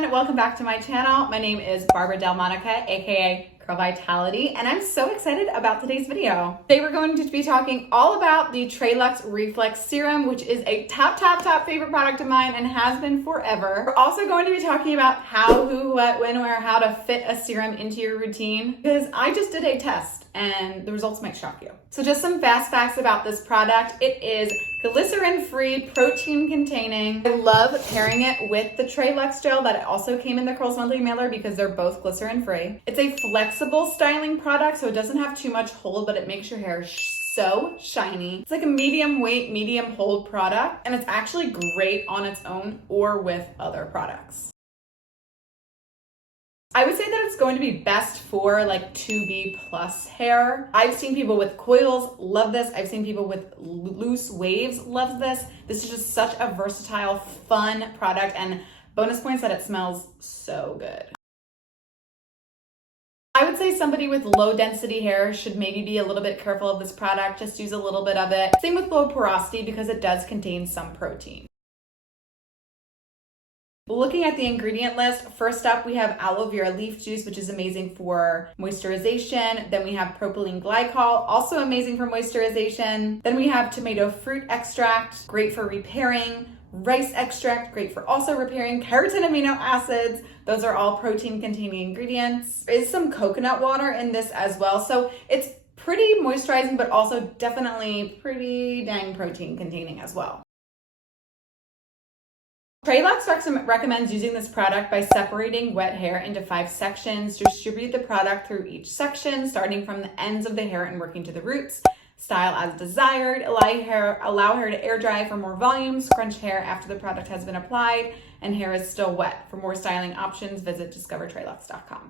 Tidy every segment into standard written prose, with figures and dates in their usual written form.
everyone, welcome back to my channel. My name is Barbara Delmonica, aka Curl Vitality, and I'm so excited about today's video. Today we're going to be talking all about the TreLuxe Reflex Serum, which is a top favorite product of mine and has been forever. We're also going to be talking about how, who, what, when, where, how to fit a serum into your routine, because I just did a test and the results might shock you. So just some fast facts about this product. It is glycerin-free, protein-containing. I love pairing it with the TreLuxe gel that also came in the Curls Monthly mailer because they're both glycerin-free. It's a flexible styling product, so it doesn't have too much hold, but it makes your hair so shiny. It's like a medium weight, medium hold product, and it's actually great on its own or with other products. I would say that it's going to be best for like 2B plus hair. I've seen people with coils love this. I've seen people with loose waves love this. This is just such a versatile, fun product, and bonus points that it smells so good. I would say somebody with low density hair should maybe be a little bit careful of this product. Just use a little bit of it. Same with low porosity because it does contain some protein. Looking at the ingredient list, first up we have aloe vera leaf juice, which is amazing for moisturization. Then we have propylene glycol, also amazing for moisturization. Then we have tomato fruit extract, great for repairing. Rice extract, great for also repairing. Keratin amino acids, those are all protein containing ingredients. There is some coconut water in this as well, so it's pretty moisturizing, but also definitely pretty dang protein containing as well. TreLuxe recommends using this product by separating wet hair into 5 sections. Distribute the product through each section, starting from the ends of the hair and working to the roots. Style as desired. Allow hair to air dry for more volume. Scrunch hair after the product has been applied and hair is still wet. For more styling options, visit discovertreluxe.com.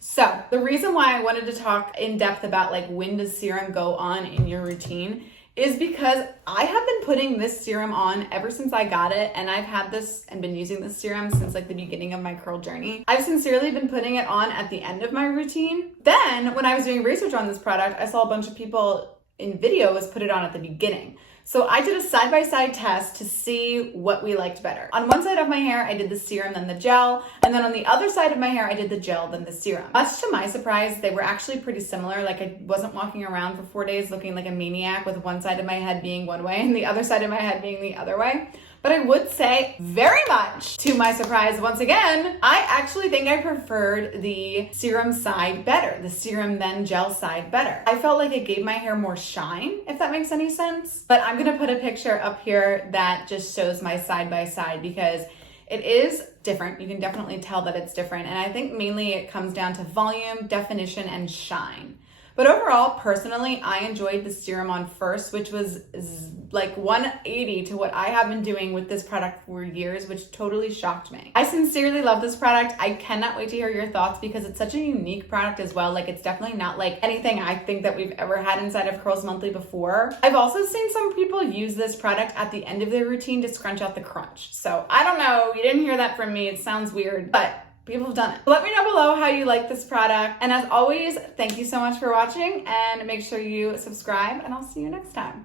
So the reason why I wanted to talk in depth about like when does serum go on in your routine is because I have been putting this serum on ever since I got it, and I've had this and been using this serum since like the beginning of my curl journey. I've sincerely been putting it on at the end of my routine. Then when I was doing research on this product, I saw a bunch of people in videos put it on at the beginning. So I did a side-by-side test to see what we liked better. On one side of my hair, I did the serum, then the gel. And then on the other side of my hair, I did the gel, then the serum. Much to my surprise, they were actually pretty similar. Like I wasn't walking around for 4 days looking like a maniac with one side of my head being one way and the other side of my head being the other way. But I would say, very much to my surprise, once again, I actually think I preferred the serum side better, the serum then gel side better. I felt like it gave my hair more shine, if that makes any sense. But I'm gonna put a picture up here that just shows my side by side because it is different. You can definitely tell that it's different. And I think mainly it comes down to volume, definition, and shine. But overall, personally, I enjoyed the serum on first, which was like 180 to what I have been doing with this product for years, which totally shocked me. I sincerely love this product. I cannot wait to hear your thoughts because it's such a unique product as well. Like it's definitely not like anything I think that we've ever had inside of Curls Monthly before. I've also seen some people use this product at the end of their routine to scrunch out the crunch. So I don't know, you didn't hear that from me. It sounds weird, but people have done it. Let me know below how you like this product. And as always, thank you so much for watching and make sure you subscribe and I'll see you next time.